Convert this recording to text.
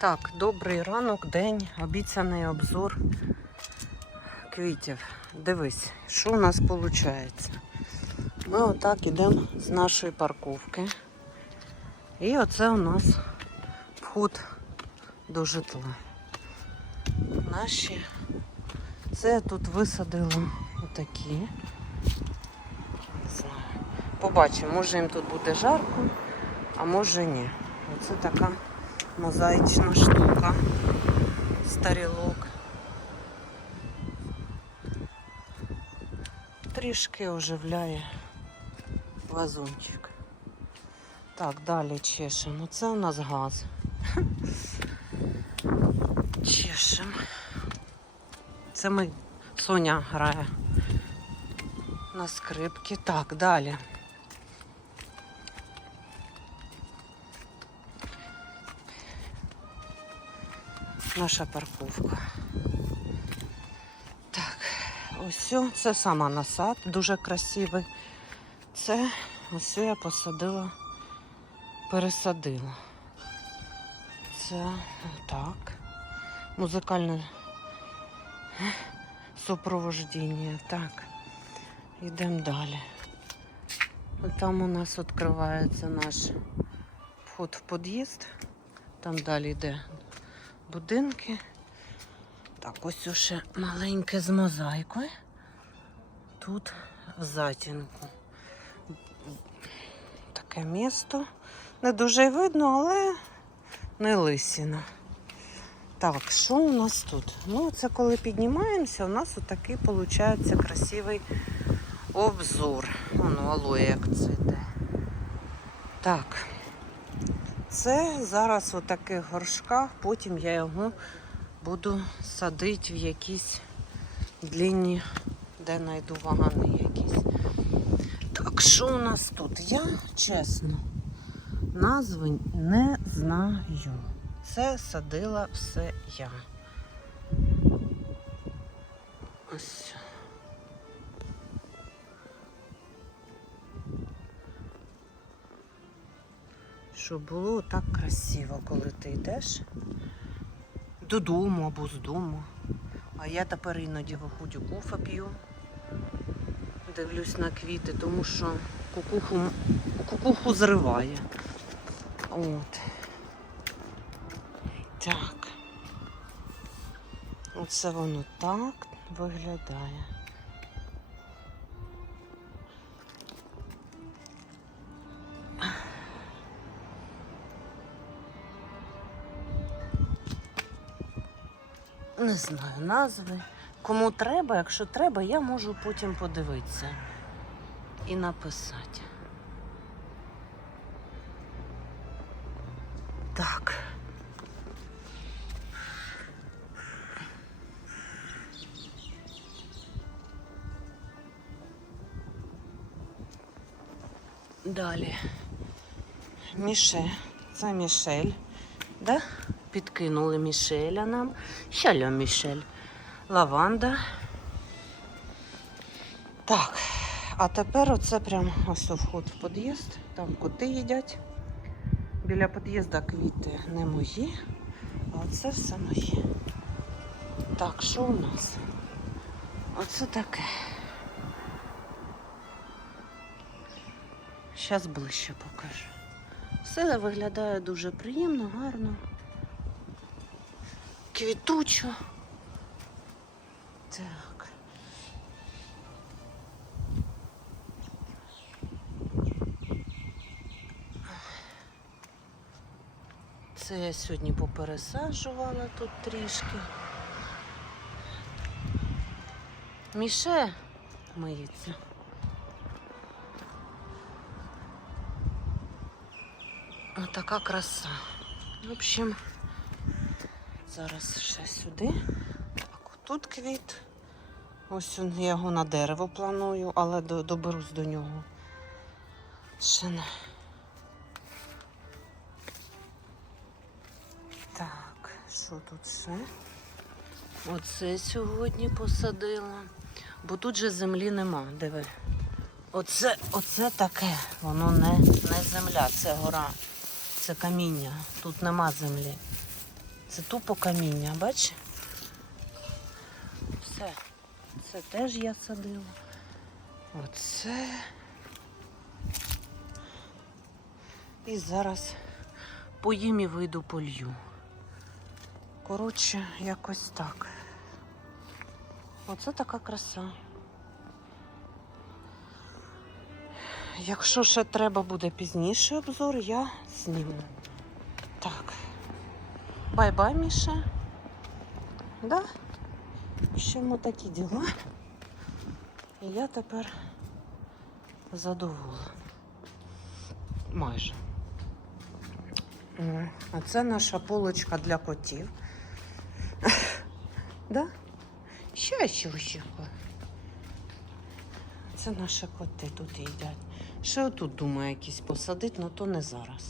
Так, добрий ранок, день, обіцяний обзор квітів. Дивись, що у нас виходить. Ми отак йдемо з нашої парковки. І оце у нас вход до житла. Наші. Це я тут висадила отакі. Не знаю. Побачимо, може їм тут буде жарко, а може ні. Оце така мозаїчна штука. Старілок. Трішки оживляє вазончик. Так, далі чешемо. Це у нас газ. Чешемо. Це ми Соня грає на скрипці. Так, далі. Наша парковка. Так, ось це сама насад, дуже красивий. Це ось я посадила, пересадила. Це так. Музикальне супроводження. Так. Йдемо далі. Там у нас відкривається наш вход в під'їзд. Там далі йде будинки. Так, ось ще маленьке з мозаїкою. Тут в затінку. Таке місто. Не дуже видно, але не лисіна. Так, що у нас тут? Ну, це коли піднімаємося, у нас отакий виходить красивий обзор. Воно алоє як цвіте. Так. Це зараз у таких горшках, потім я його буду садити в якісь длинні, де знайду вагани якісь. Так, що у нас тут? Я чесно, назви не знаю. Це садила все я. Ось. Щоб було так красиво, коли ти йдеш додому або з дому. А я тепер іноді виходжу кофе п'ю. Дивлюсь на квіти, тому що кукуху, кукуху зриває. От. Так. Оце воно так виглядає. Не знаю назви. Кому треба, якщо треба, я можу потім подивитися і написати. Так. Далі. Міше. Це Мішель. Да? Підкинули Мішеля нам. Щаля Мішель. Лаванда. Так, а тепер оце прям ось вход в під'їзд. Там коти їдять. Біля під'їзду квіти не мої, а це все моє. Так, що у нас? Оце таке. Зараз ближче покажу. Все виглядає дуже приємно, гарно. Квітучо. Так. Це я сьогодні попересаджувала тут трішки. Міше миється. Отака краса. В общем, зараз ще сюди. Так, тут квіт. Ось я його на дерево планую, але доберусь до нього. Ще не. Так, що тут ще? Оце сьогодні посадила. Бо тут же землі нема, диви. Оце, оце таке, воно не, не земля, це гора, це каміння. Тут нема землі. Це тупо каміння, бач? Все. Це теж я садила. Оце. І зараз поїм і вийду полью. Коротше, якось так. Оце така краса. Якщо ще треба буде пізніше обзор, я зніму. Так. Бай-бай, Міша. Да? Ми такі діла. І я тепер задоволена. Майже. А це наша полочка для котів. да? Ще ще ще. Це наші коти тут їдять. Ще отут думаю якісь посадити, але то не зараз.